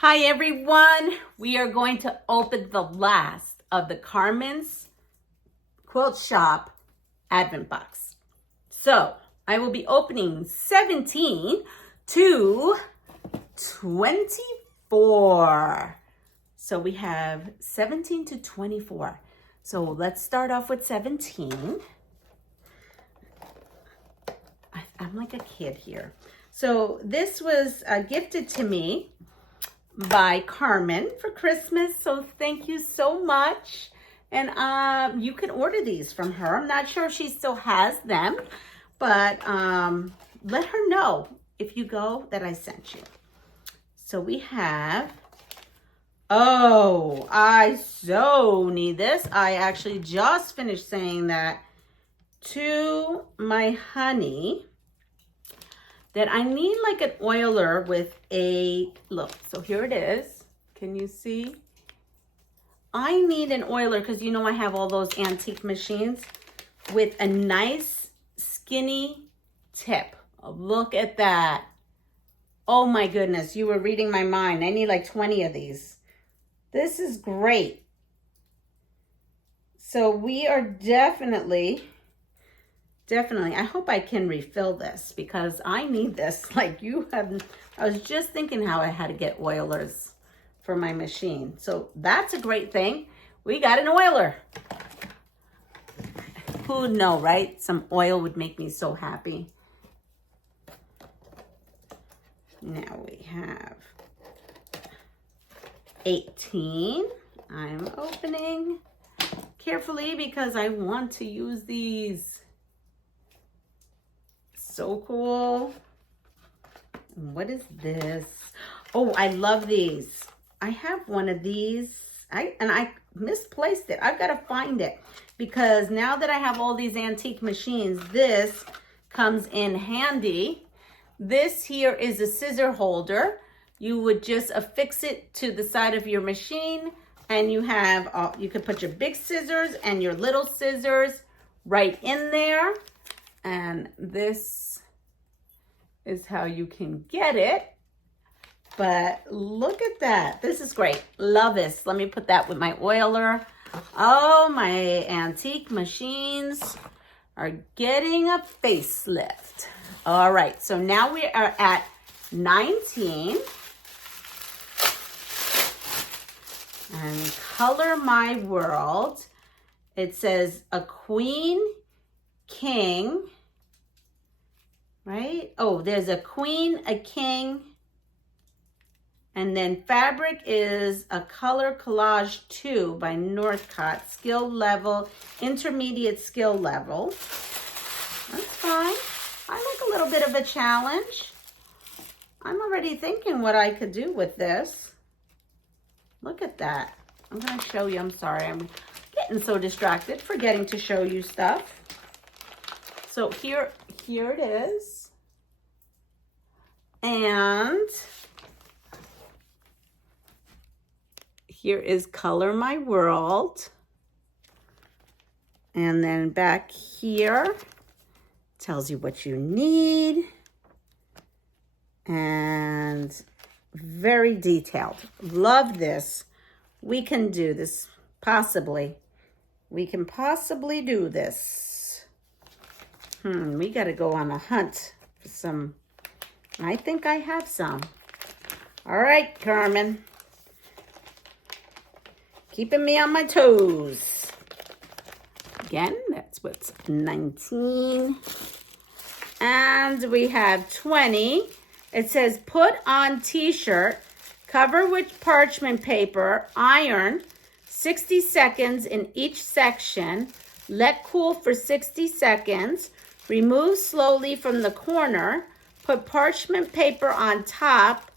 Hi everyone, we are going to open the last of the Carmons Quilt Shop Advent Box. So I will be opening 17 to 24. So we have 17 to 24. So let's start off with 17. I'm like a kid here. So this was gifted to me by Carmen for Christmas. So thank you so much. And you can order these from her. I'm not sure if she still has them, but let her know if you go that I sent you. So we have, oh, I so need this. I actually just finished saying that to my honey, that I need like an oiler with a, look, so here it is. Can you see? I need an oiler because you know I have all those antique machines with a nice skinny tip. Look at that. Oh my goodness, you were reading my mind. I need like 20 of these. This is great. So we are definitely, I hope I can refill this because I need this. Like you have, I was just thinking how I had to get oilers for my machine. So that's a great thing. We got an oiler. Who would know, right? Some oil would make me so happy. Now we have 18. I'm opening carefully because I want to use these. So cool. What is this? Oh, I love these. I have one of these. I misplaced it. I've got to find it because now that I have all these antique machines, this comes in handy. This here is a scissor holder. You would just affix it to the side of your machine, and you have you can put your big scissors and your little scissors right in there. And this is how you can get it. But look at that. This is great. Love this. Let me put that with my oiler. Oh, my antique machines are getting a facelift. All right. So now we are at 19. And Color My World. It says a queen, king, right? Oh, there's a queen, a king, and then fabric is a color collage 2 by Northcott, skill level, intermediate skill level. That's fine. I like a little bit of a challenge. I'm already thinking what I could do with this. Look at that. I'm going to show you. I'm sorry. I'm getting so distracted, forgetting to show you stuff. So here it is. And here is Color My World. And then back here tells you what you need. And very detailed. Love this. We can do this, possibly. We can possibly do this. We got to go on a hunt for some. I think I have some. All right, Carmen. Keeping me on my toes. Again, that's what's 19. And we have 20. It says put on t-shirt, cover with parchment paper, iron 60 seconds in each section, let cool for 60 seconds, remove slowly from the corner, put parchment paper on top,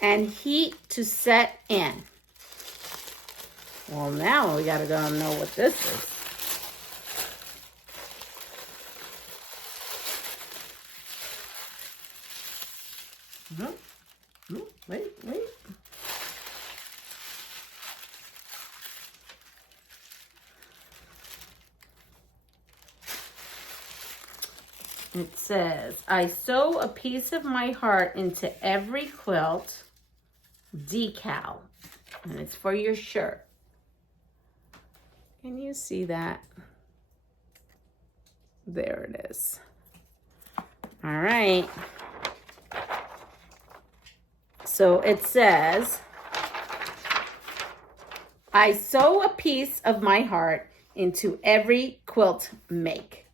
and heat to set in. Well, now we gotta go and know what this is. Wait. It says, I sew a piece of my heart into every quilt decal. And it's for your shirt. Can you see that? There it is. All right. So it says, I sew a piece of my heart into every quilt make.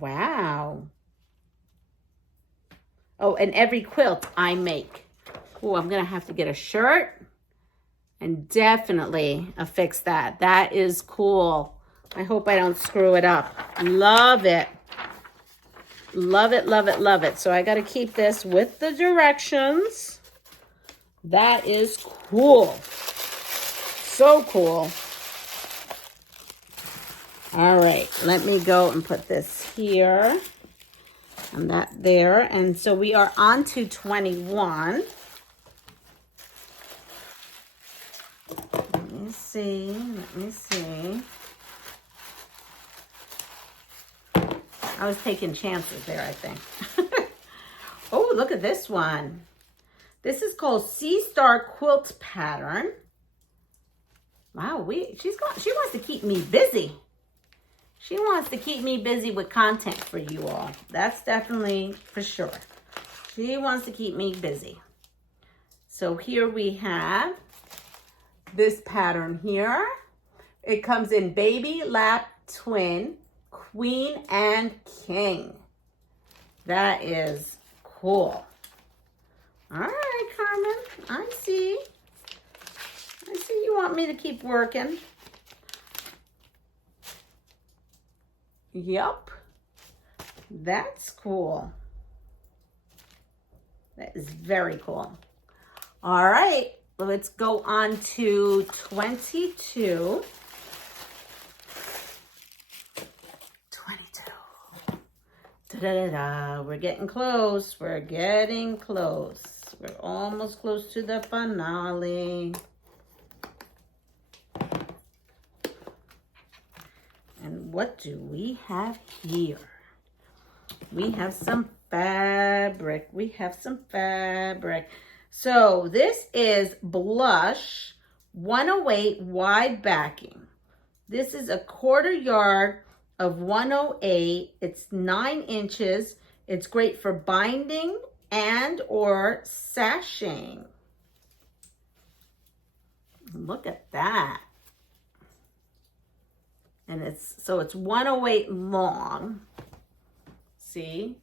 Wow. Oh, and every quilt I make. Oh, I'm going to have to get a shirt and definitely affix that. That is cool. I hope I don't screw it up. Love it. Love it, love it, love it. So I got to keep this with the directions. That is cool. So cool. All right, let me go and put this here and that there. And so we are on to 21. Let me see, let me see. I was taking chances there, I think. Oh, look at this one. This is called Sea Star Quilt Pattern. Wow, she wants to keep me busy. She wants to keep me busy with content for you all. That's definitely for sure. She wants to keep me busy. So here we have this pattern here. It comes in baby, lap, twin, queen, and king. That is cool. All right, Carmen, I see. I see you want me to keep working. Yup. That's cool. That is very cool. All right, let's go on to 22. 22. Da-da-da-da. We're getting close. We're getting close. We're almost close to the finale. And what do we have here? We have some fabric. We have some fabric. So this is Blush 108 wide backing. This is a 1/4 yard of 108. It's 9 inches. It's great for binding and or sashing. Look at that. And it's 108 long. See?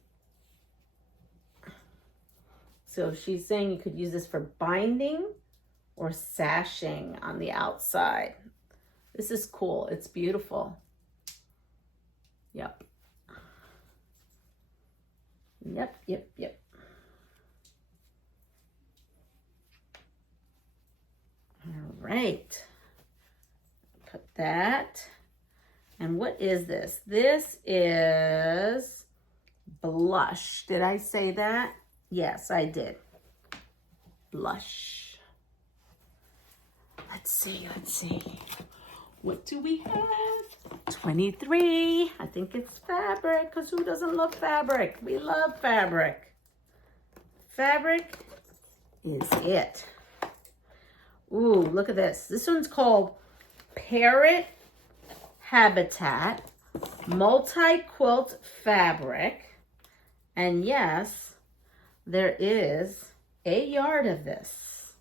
So she's saying you could use this for binding or sashing on the outside. This is cool. It's beautiful. Yep. Yep, yep, yep. All right. Put that. And what is this? This is Blush. Did I say that? Yes, I did. Blush. Let's see, let's see. What do we have? 23. I think it's fabric, because who doesn't love fabric? We love fabric. Fabric is it. Ooh, look at this. This one's called Parrot Habitat Multi-Quilt Fabric. And yes, there is a yard of this.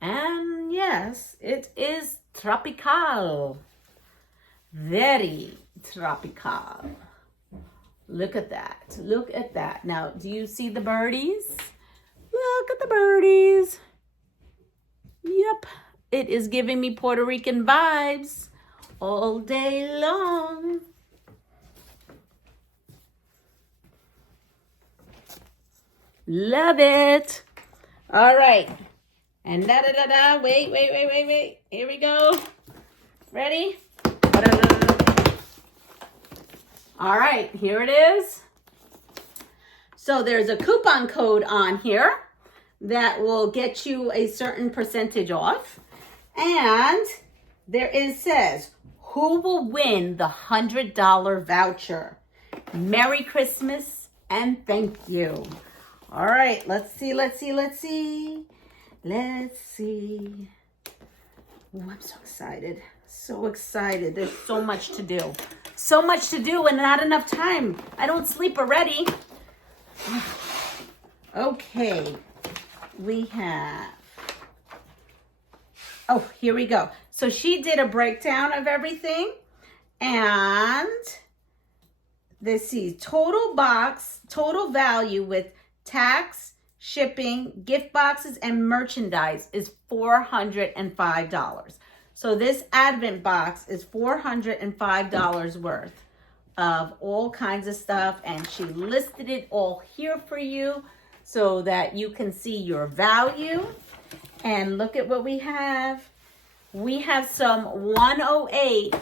And yes, it is tropical. Very tropical. Look at that. Look at that. Now, do you see the birdies? Look at the birdies. Yep. It is giving me Puerto Rican vibes all day long. Love it. All right. And da-da-da-da. Wait. Here we go. Ready? All right, here it is. So there's a coupon code on here that will get you a certain percentage off. And there it says, who will win the $100 voucher? Merry Christmas and thank you. All right, let's see. Let's see. Oh, I'm so excited. So excited. There's so much to do. So much to do and not enough time. I don't sleep already. Okay. We have... Oh, here we go. So she did a breakdown of everything. And let's see. Total box, total value with tax, shipping, gift boxes, and merchandise is $405. So this Advent box is $405 worth of all kinds of stuff. And she listed it all here for you so that you can see your value. And look at what we have. We have some 108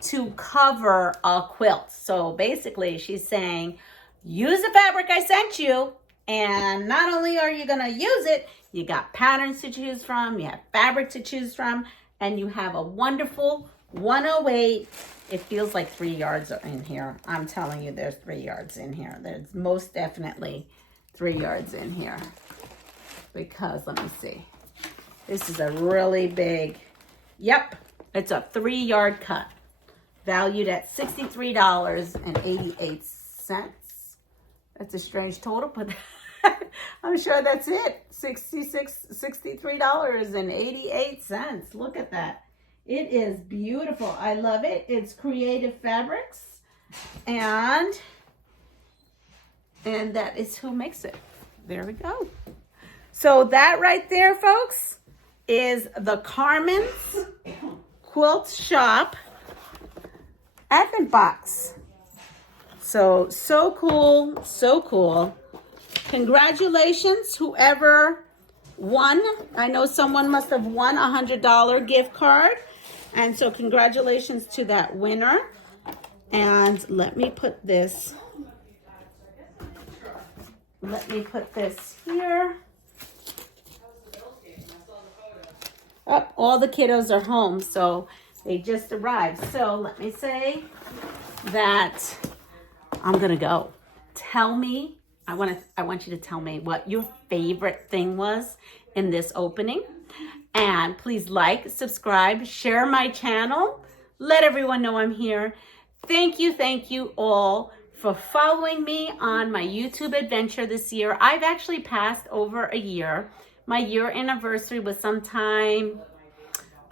to cover a quilt. So basically she's saying, use the fabric I sent you. And not only are you gonna use it, you got patterns to choose from, you have fabric to choose from, and you have a wonderful 108. It feels like 3 yards in here. I'm telling you, there's 3 yards in here. There's most definitely 3 yards in here. Because, let me see. This is a really big, yep, it's a 3-yard cut. Valued at $63.88. That's a strange total, but I'm sure that's it. $63.88. Look at that. It is beautiful. I love it. It's Creative Fabrics. And that is who makes it. There we go. So that right there, folks, is the Carmons Quilt Shop Advent box. So cool, so cool. Congratulations, whoever won. I know someone must have won a $100 gift card. And so congratulations to that winner. And let me put this here. Oh, all the kiddos are home, so they just arrived. So let me say that I'm gonna go. Tell me, I want you to tell me what your favorite thing was in this opening. And please like, subscribe, share my channel. Let everyone know I'm here. Thank you all for following me on my YouTube adventure this year. I've actually passed over a year. My year anniversary was sometime,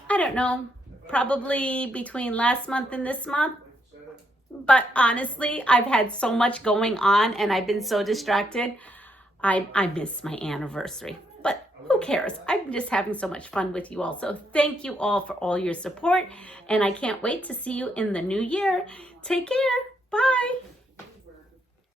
I don't know, probably between last month and this month. But honestly, I've had so much going on and I've been so distracted. I missed my anniversary, but who cares? I'm just having so much fun with you all. So thank you all for all your support. And I can't wait to see you in the new year. Take care. Bye.